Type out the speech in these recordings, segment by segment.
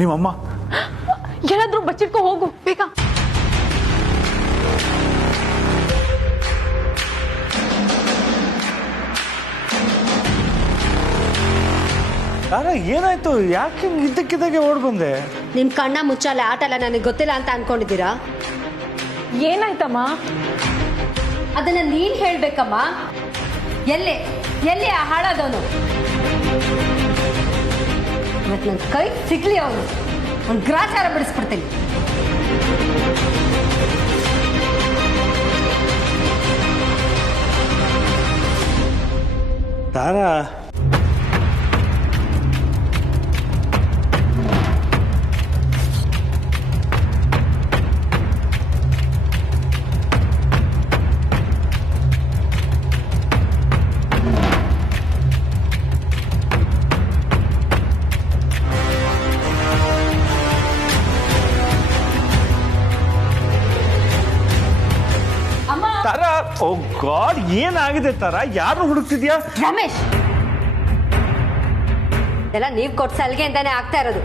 ನಿಮ್ಮಮ್ಮ ಏನಾದ್ರೂ ಬಚ್ಚಿಟ್ಕೊ ಹೋಗು ಬೇಗ. ತಾರಾ ಏನಾಯ್ತು? ಯಾಕೆ ಇದ್ದಕ್ಕಿದ್ದಾಗೆ ಓಡ್ ಬಂದೆ? ನಿಮ್ ಕಣ್ಣ ಮುಚ್ಚಾಲೆ ಆಟ ಎಲ್ಲ ನನಗೆ ಗೊತ್ತಿಲ್ಲ ಅಂತ ಅನ್ಕೊಂಡಿದ್ದೀರಾ? ಏನಾಯ್ತಮ್ಮ? ಅದನ್ನ ನೀನ್ ಹೇಳ್ಬೇಕಮ್ಮ. ಎಲ್ಲಿ ಆ ಹಾಳಾದವನು? ಇವತ್ತು ನನ್ನ ಕೈ ಸಿಗ್ಲಿ ಅವನು, ಒಂದು ಗ್ರಾಚಾರ ಬಿಡಿಸ್ಬಿಡ್ತೀನಿ. ತಾರಾ ತಾರಾ, ಓ ಗಾಡ್, ಏನಾಗಿದೆ ತಾರಾ? ಯಾರು ಹುಡುಕ್ತಿದ್ಯಾ? ರಮೇಶ್, ಎಲ್ಲ ನೀವ್ ಕೊಟ್ಟ ಸಲ್ಗೆಯಿಂದಾನೆ ಆಗ್ತಾ ಇರೋದು.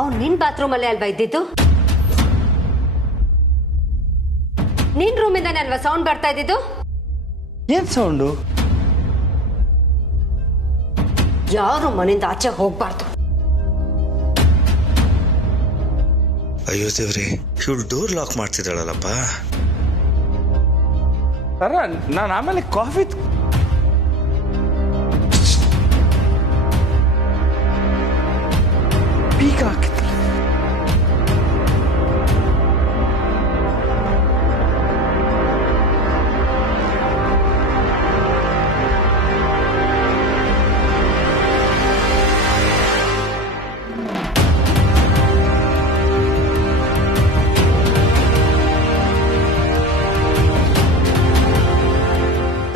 ಅವ್ನು ನಿನ್ ಬಾತ್ರೂಮ್ ಅಲ್ಲೇ ಅಲ್ವಾ ಇದ್ದಿದ್ದು? ನಿನ್ ರೂಮಿಂದಾನೆ ಅಲ್ವಾ ಸೌಂಡ್ ಬರ್ತಾ ಇದ್ದಿದ್ದು? ಏನ್ ಸೌಂಡು? ಯಾರು ಮನೆಯಿಂದ ಆಚೆ ಹೋಗ್ಬಾರ್ದು. ಅಯ್ಯೋ ದೇವ್ರಿ, ಇವಳು ಡೋರ್ ಲಾಕ್ ಮಾಡ್ತಿದ್ದಾಳಲ್ಲಪ್ಪ. ತಾರಾ, ನಾನು ಆಮೇಲೆ ಕಾಫಿ ಬೀಗ ಹಾಕಿದ್ದೆ.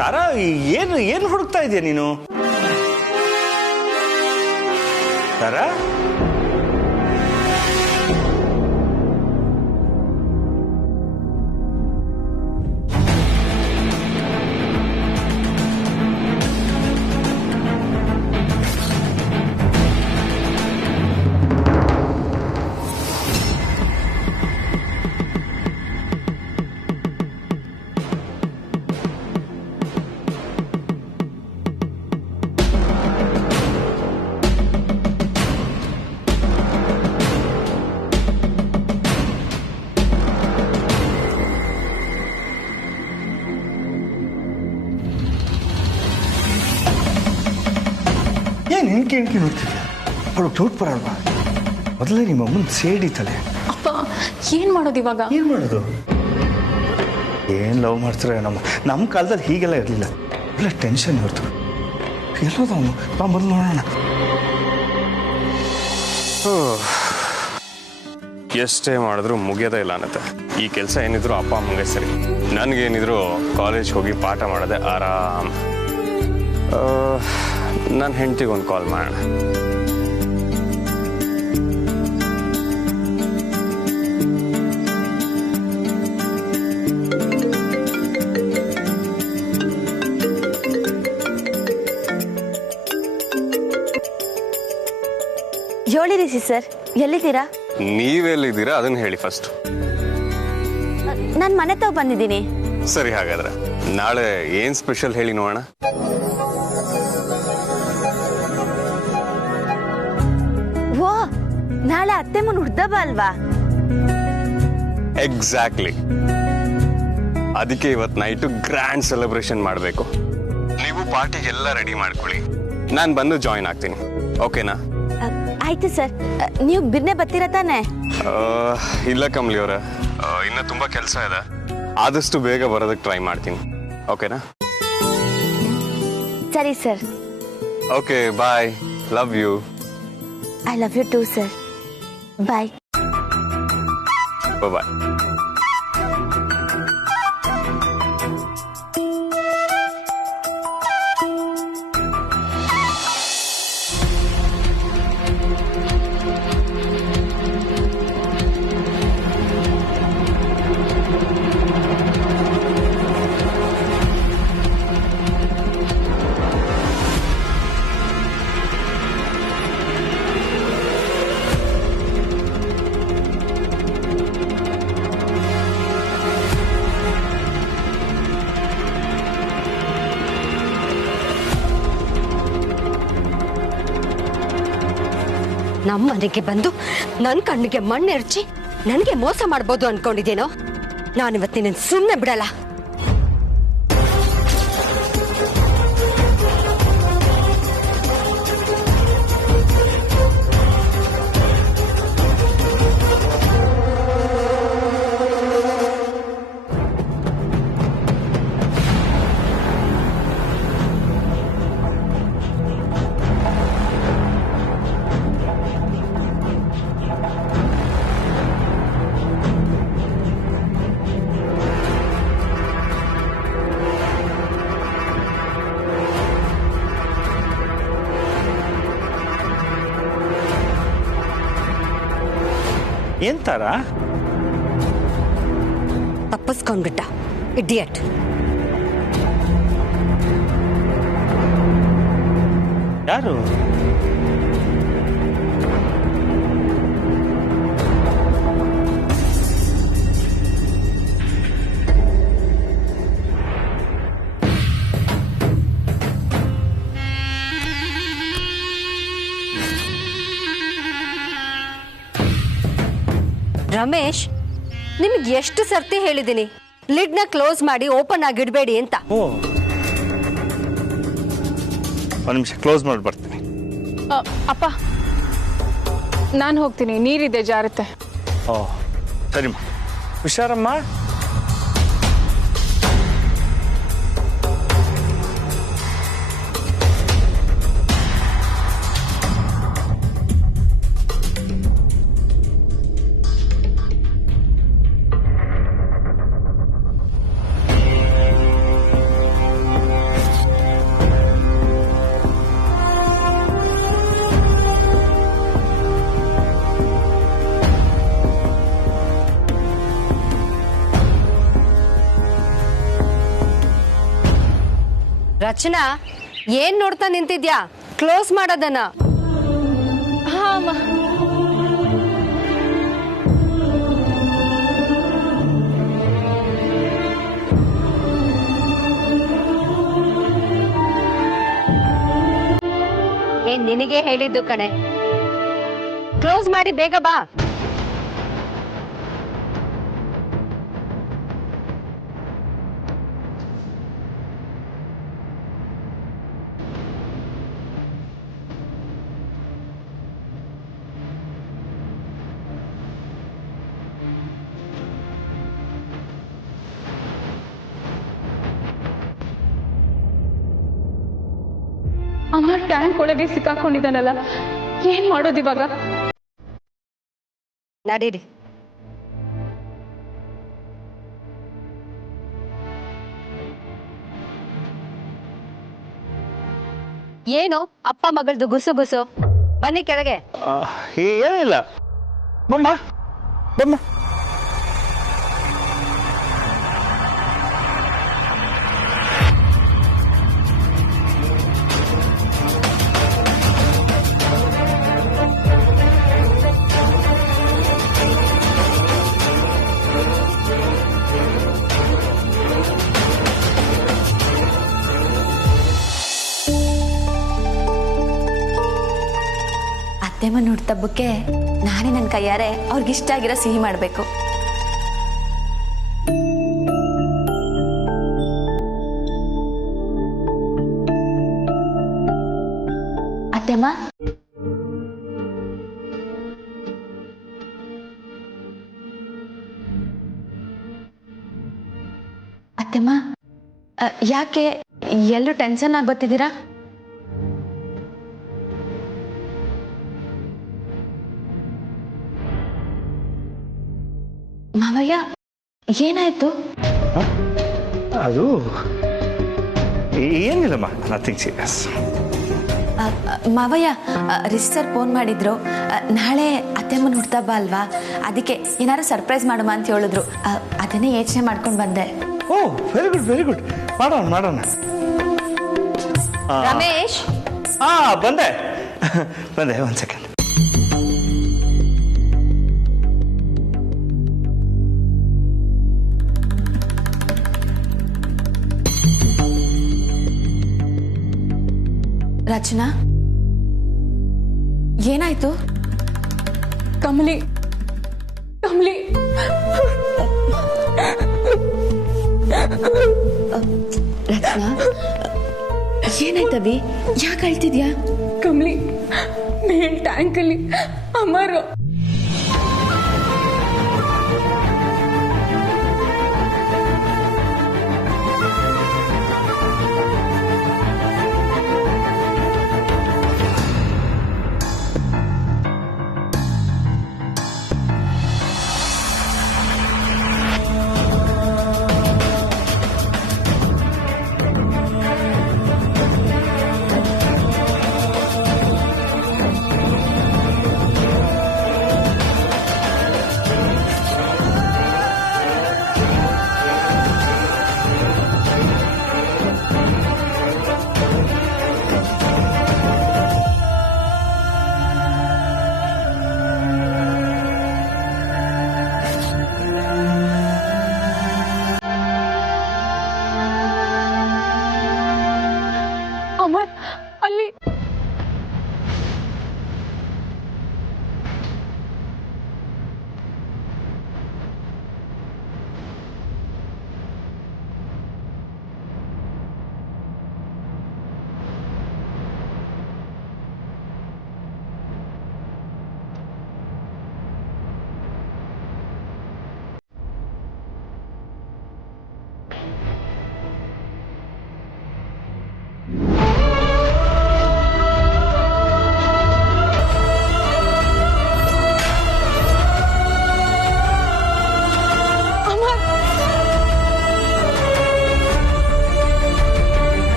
ತಾರಾ, ಏನು ಹುಡುಕ್ತಾ ಇದೆಯಾ ನೀನು? ತಾರಾ, ಹೆಂಗೆ ನೋಡ್ತಿದ್ದೆ? ಅವಳು ಟೂಟ್ ಬರಲ್ವಾ? ಮೊದಲೇ ನಿಮ್ಮ ಅಮ್ಮನ ಸೇಡಿ ತಲೆ. ಅಪ್ಪ, ಏನ್ ಮಾಡೋದು ಇವಾಗ? ಏನು ಮಾಡೋದು? ಏನು ಲವ್ ಮಾಡ್ತಾರೆ ನಮ್ಮ ಕಾಲದಲ್ಲಿ ಹೀಗೆಲ್ಲ ಇರಲಿಲ್ಲ. ಎಲ್ಲ ಟೆನ್ಷನ್ ಇರ್ತು. ಎಲ್ಲೋದ ಅವನು? ಬಾ ಮೊದಲು ನೋಡೋಣ. ಎಷ್ಟೇ ಮಾಡಿದ್ರು ಮುಗಿಯೋದೇ ಇಲ್ಲ ಅನ್ನತ್ತೆ. ಈ ಕೆಲಸ ಏನಿದ್ರು ಅಪ್ಪ ಅಮ್ಮಂಗೆ ಸರಿ, ನನಗೇನಿದ್ರು ಕಾಲೇಜ್ ಹೋಗಿ ಪಾಠ ಮಾಡೋದೆ ಆರಾಮ್. ನನ್ನ ಹೆಂಡತಿಗೆ ಒಂದು ಕಾಲ್ ಮಾಡೋಣ. ಹೇಳಿರಿ ಸರ್, ಎಲ್ಲಿದ್ದೀರಾ? ನೀವೆಲ್ಲಿದ್ದೀರಾ ಅದನ್ನ ಹೇಳಿ ಫಸ್ಟ್. ನಾನು ಮನೆ ತಾವ್ ಬಂದಿದ್ದೀನಿ. ಸರಿ, ಹಾಗಾದ್ರೆ ನಾಳೆ ಏನ್ ಸ್ಪೆಷಲ್ ಹೇಳಿ ನೋಡೋಣ. ಓ, ನಾಳೆ ಅತ್ತೆ ಮುನ್ ಹುಡ್ದಬ್ಬ ಅಲ್ವಾ? ಎಕ್ಸಾಕ್ಟ್ಲಿ. ಅದಕ್ಕೆ ಇವತ್ತು ನೈಟು ಗ್ರ್ಯಾಂಡ್ ಸೆಲೆಬ್ರೇಷನ್ ಮಾಡಬೇಕು. ನೀವು ಪಾರ್ಟಿಗೆಲ್ಲ ರೆಡಿ ಮಾಡ್ಕೊಳ್ಳಿ, ನಾನು ಬಂದು ಜಾಯಿನ್ ಆಗ್ತೀನಿ. ಓಕೆನಾ? ಆಯ್ತು ಸರ್. ನೀವು ಬಿರ್ನೆ ಬರ್ತೀರಾ ತಾನೆ? ಇಲ್ಲ ಕಮಲಿ ಅವರ, ಇನ್ನು ತುಂಬಾ ಕೆಲಸ ಇದೆ. ಆದಷ್ಟು ಬೇಗ ಬರೋದಕ್ಕೆ ಟ್ರೈ ಮಾಡ್ತೀನಿ. ಓಕೆನಾ? ಸರಿ sir. Okay, bye. Love you. I love you too sir. Bye. Bye. ನಮ್ಮ ಮನೆಗೆ ಬಂದು ನನ್ನ ಕಣ್ಣಿಗೆ ಮಣ್ಣೆರ್ಚಿ ನನಗೆ ಮೋಸ ಮಾಡ್ಬೋದು ಅನ್ಕೊಂಡಿದ್ದೇನೋ? ನಾನಿವತ್ತು ನಿನ್ನ ಸುಮ್ಮನೆ ಬಿಡಲ್ಲ. ಏನ್ ತಾರ? ತಪ್ಪಿಸ್ಕೊಂಡ್ಬಿಟ್ಟ ಇಡಿಯಟ್. ಯಾರು? ರಮೇಶ್, ನಿಮ್ಗೆ ಎಷ್ಟು ಸರ್ತಿ ಹೇಳಿದ್ದೀನಿ ಲಿಡ್ನ ಕ್ಲೋಸ್ ಮಾಡಿ ಓಪನ್ ಆಗಿಡಬೇಡಿ ಅಂತ. ಓ, ಒಂದು ನಿಮಿಷ ಕ್ಲೋಸ್ ಮಾಡಿ ಬರ್ತೀನಿ. ಅಪ್ಪ, ನಾನು ಹೋಗ್ತೀನಿ, ನೀರಿದೆ ಜಾರುತ್ತೆ. ಓ ಸರಿಮ್ಮ, ಹುಷಾರಮ್ಮ. ರಚನಾ, ಏನ್ ನೋಡ್ತಾ ನಿಂತಿದ್ಯಾ? ಕ್ಲೋಸ್ ಮಾಡೋದನ್ನ. ಹಾ ಅಮ್ಮ. ಏನ್ ನಿನಗೆ ಹೇಳಿದ್ದು ಕಣೆ, ಕ್ಲೋಸ್ ಮಾಡಿ ಬೇಗ ಬಾ. ಅಮ್ಮ ಟ್ಯಾಂಕ್ ಒಳಗೆ ಸಿಕ್ಕಾಕೊಂಡಿದ್ದಾನಲ್ಲ, ಏನ್ ಮಾಡೋದು ಇವಾಗ? ನಡೀರಿ. ಏನು ಅಪ್ಪ ಮಗಳದು ಗುಸು ಗುಸು? ಬನ್ನಿ ಕೆಳಗೆ. ಏನಿಲ್ಲ, ಬಮ್ಮ ಬಮ್ಮ. ಅತ್ತೆಮ್ಮ ಹುಟ್ಟುಹಬ್ಬಕ್ಕೆ ನಾನೇ ನನ್ನ ಕೈಯಾರೆ ಅವ್ರಿಗಿಷ್ಟ ಆಗಿರೋ ಸಿಹಿ ಮಾಡಬೇಕು. ಅತ್ತೆಮ್ಮ, ಅತ್ತೆಮ್ಮ, ಯಾಕೆ ಎಲ್ಲರೂ ಟೆನ್ಷನ್ ಆಗಿ ಬರ್ತಿದ್ದೀರಾ? ಮಾವಯ್ಯ, ಏನಾಯ್ತು? ಅದು ಏನಿಲ್ಲಮ್ಮ, ನಥಿಂಗ್ ಸೀರಿಯಸ್. ಮಾವಯ್ಯ, ರಿಜಿಸ್ಟರ್ ಫೋನ್ ಮಾಡಿದ್ರು, ನಾಳೆ ಅತ್ತೆಮ್ಮನ ಹುಟ್ಟುಹಬ್ಬ ಅಲ್ವಾ, ಅದಕ್ಕೆ ಏನಾದ್ರು ಸರ್ಪ್ರೈಸ್ ಮಾಡುವ ಅಂತ ಹೇಳಿದ್ರು. ಅದನ್ನೇ ಯೋಚನೆ ಮಾಡ್ಕೊಂಡು ಬಂದೆ. ಓ ವೆರಿ ಗುಡ್ ವೆರಿ ಗುಡ್, ಮಾಡೋಣ ಮಾಡೋಣ. ರಮೇಶ್, ಹಾ ಬಂದೆ ಬಂದೆ, ಒಂದು ಸೆಕೆಂಡ್. ರಚನಾ, ಏನಾಯ್ತು? ಕಮಲಿ ಕಮಲಿ ರಚನಾ ಏನಾಯ್ತವಿ ಯಾಕೆ ಅಳ್ತಿದ್ಯಾ ಕಮಲಿ ಮೇಲ್ ಟ್ಯಾಂಕಲ್ಲಿ ಅಮರು ಅಮರ್ ಅಲ್ಲಿ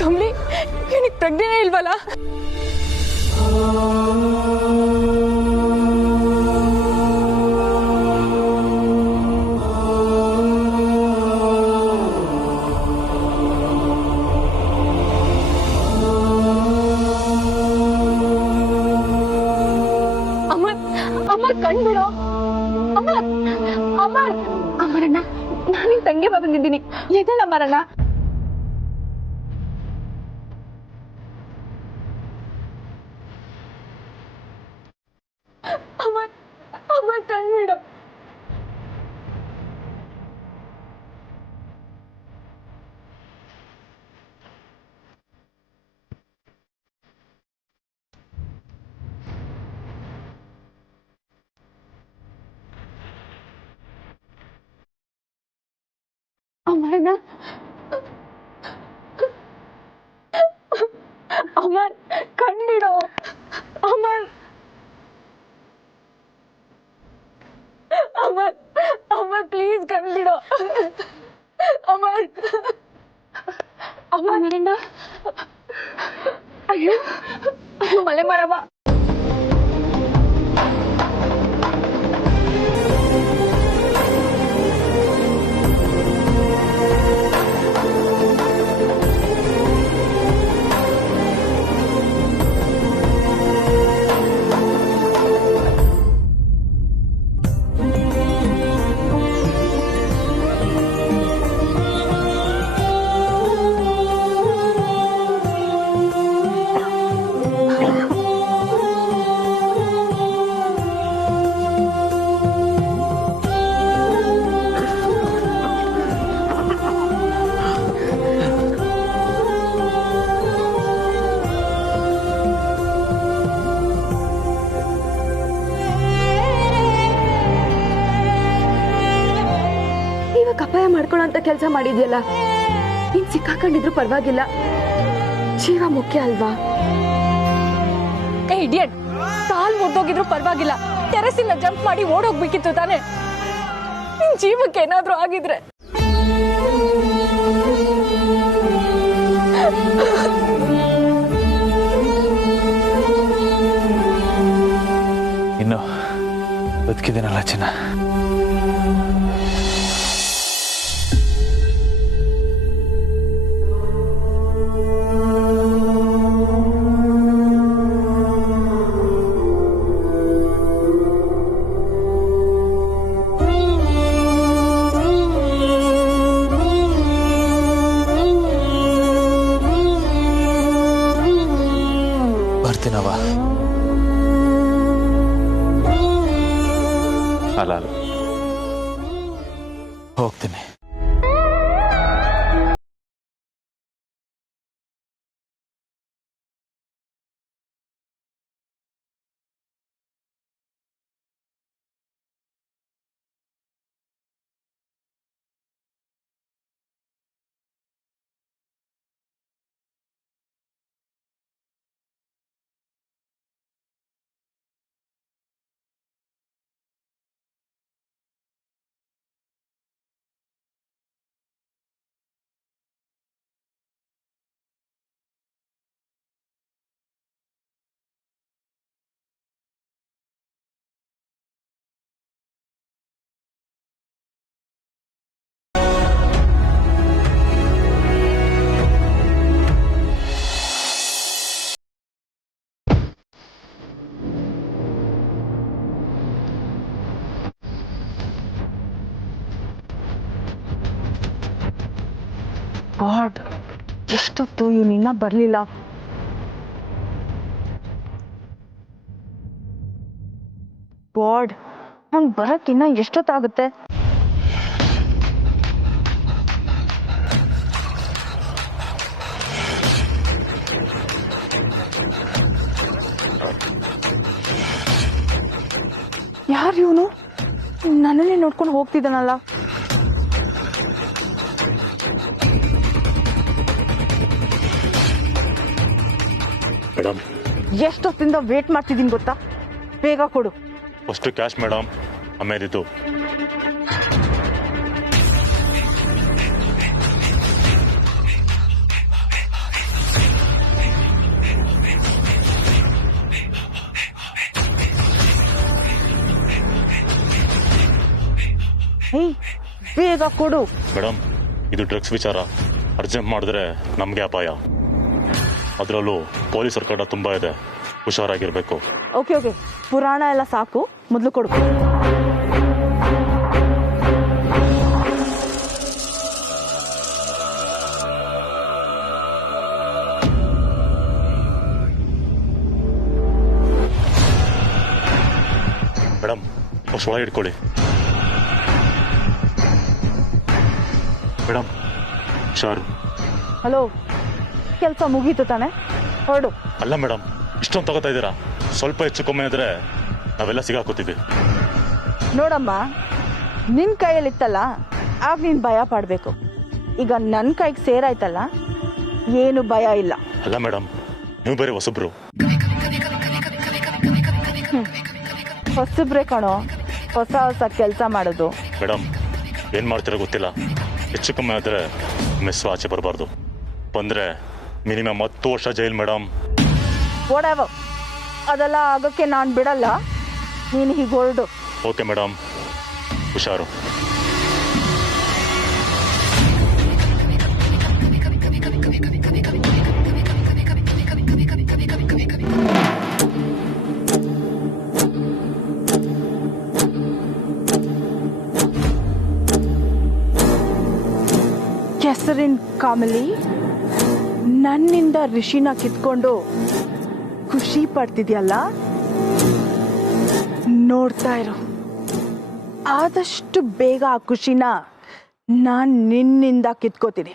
ಕಮಲಿ ಇವನಿಗೆ ಪ್ರಜ್ಞೆನೇ ಇಲ್ವಲ್ಲ ಅಮರ್ ಅಮರ್ ಕಣ್ಬಿಡೋ ಅಮರ್ ಅಮರ್ ಅಮರಣ್ಣ ನಾನು ನಿನ್ ತಂಗಿ ಬಂದಿದ್ದೀನಿ ಎದಳ ಅಮರಣ್ಣ ಅಮರ್ ಅಮರ್ ಕಣ್ಬಿಡೋ ಅಮರಣ್ಣ ಅಮರ್ ಕಣ್ಬಿಡೋ ಅಮರ್ ಅಮರ್ ಅಮರ್ ಪ್ಲೀಸ್ ಕಣ್ಬಿಡೋ ಅಮರ್ ಅಮರಣ್ಣ ಅಯ್ಯೋ ಮಲೆ ಮರವ ಅಪಾಯ ಮಾಡ್ಕೊಳ್ಳೋ ಕೆಲಸ ಮಾಡಿದ್ಯಲ್ಲ ನೀನ್ ಸಿಕ್ಕಾಕೊಂಡಿದ್ರು ಪರವಾಗಿಲ್ಲ ಜೀವ ಮುಖ್ಯ ಅಲ್ವಾ ಏ ಇಡಿಯಟ್ ಕಾಲ್ ಮುರಿದೋಗಿದ್ರು ಪರವಾಗಿಲ್ಲ ಟೆರೆಸಿಂದ ಜಂಪ್ ಮಾಡಿ ಓಡೋಗ್ಬೇಕಿತ್ತು ತಾನೆ ನಿನ್ ಜೀವಕ್ಕೆ ಏನಾದ್ರೂ ಆಗಿದ್ರೆ ಇನ್ನು ಬದುಕಿದ್ದೇನಲ್ಲ ಚಿನ್ನ ಅಲ್ಲ ಹೋಗ್ತೀನಿ. ಗಾಡ್, ಎಷ್ಟೊತ್ತು ಇವನಿನ್ನ ಬರ್ಲಿಲ್ಲ. ಗಾಡ್, ಅವ್ನು ಬರಕ್ಕಿನ್ನ ಎಷ್ಟೊತ್ತಾಗುತ್ತೆ? ಯಾರು ಇವನು? ನನ್ನನ್ನೇ ನೋಡ್ಕೊಂಡು ಹೋಗ್ತಿದ್ದಾನಲ್ಲ. ಮೇಡಮ್, ಎಷ್ಟೊತ್ತಿಂದ ವೇಟ್ ಮಾಡ್ತಿದ್ದೀನಿ ಗೊತ್ತಾ? ಬೇಗ ಕೊಡು. ಫಸ್ಟ್ ಕ್ಯಾಶ್ ಮೇಡಮ್, ಆಮೇಲೆ ಇದು. ಏಯ್, ಬೇಗ ಕೊಡು. ಮೇಡಮ್, ಇದು ಡ್ರಗ್ಸ್ ವಿಚಾರ. ಅರ್ಜೆಂಟ್ ಮಾಡಿದ್ರೆ ನಮಗೆ ಅಪಾಯ. ಅದರಲ್ಲೂ ಪೊಲೀಸರ ಕಡೆ ತುಂಬ ಇದೆ, ಹುಷಾರಾಗಿರ್ಬೇಕು. ಓಕೆ ಓಕೆ, ಪುರಾಣ ಎಲ್ಲ ಸಾಕು, ಮೊದಲು ಕೊಡು. ಮೇಡಮ್, ಫಸ್ಟ್ ಒಳಗೆ ಇಟ್ಕೊಳ್ಳಿ. ಮೇಡಮ್, ಹುಷಾರು. ಹಲೋ, ಕೆಲಸ ಮುಗೀತು ತಾನೆ? ಹೊರಡು. ಅಲ್ಲ ಮೇಡಮ್, ಇಷ್ಟೊಂದು ತಗೋತಾ ಇದ್ದೀರಾ? ಸ್ವಲ್ಪ ಹೆಚ್ಚು ಕಮ್ಮಿ ಆದರೆ ನಾವೆಲ್ಲ ಸಿಗಾಕೋತೀವಿ. ನೋಡಮ್ಮ, ನಿನ್ನ ಕೈಯಲ್ಲಿತ್ತಲ್ಲ, ಆಗ ನೀನು ಭಯ ಪಡಬೇಕು. ಈಗ ನನ್ನ ಕೈಗೆ ಸೇರಾಯ್ತಲ್ಲ, ಏನು ಭಯ ಇಲ್ಲ. ಅಲ್ಲ ಮೇಡಮ್, ನೀವು ಬೇರೆ ಹೊಸಬ್ರು. ಹೊಸಬ್ರೆ ಕಣೋ, ಹೊಸ ಹೊಸ ಕೆಲಸ ಮಾಡೋದು. ಮೇಡಮ್, ಏನು ಮಾಡ್ತೀರೋ ಗೊತ್ತಿಲ್ಲ. ಹೆಚ್ಚು ಕಮ್ಮಿ ಆದರೆ ಮೆಸ್ಸು ಆಚೆ ಬರಬಾರ್ದು. ಬಂದರೆ ಮಿನಿಮಮ್ 10 ವರ್ಷ ಜೈಲ್ ಮೇಡಮ್. ಓಡಾವ, ಅದೆಲ್ಲ ಆಗೋಕ್ಕೆ ನಾನು ಬಿಡಲ್ಲ. ನೀನು ಹೀಗೆ ಹೊರಡು. ಓಕೆ ಮೇಡಮ್, ಹುಷಾರು. ಕೆಸರಿನ ಕಾಮಲಿ ನನ್ನಿಂದ ಋಷಿನ ಕಿತ್ಕೊಂಡು ಖುಷಿ ಪಡ್ತಿದ್ಯಲ್ಲ, ನೋಡ್ತಾ ಇರು. ಆದಷ್ಟು ಬೇಗ ಆ ಖುಷಿನ ನಾನು ನಿನ್ನಿಂದ ಕಿತ್ಕೋತೀನಿ.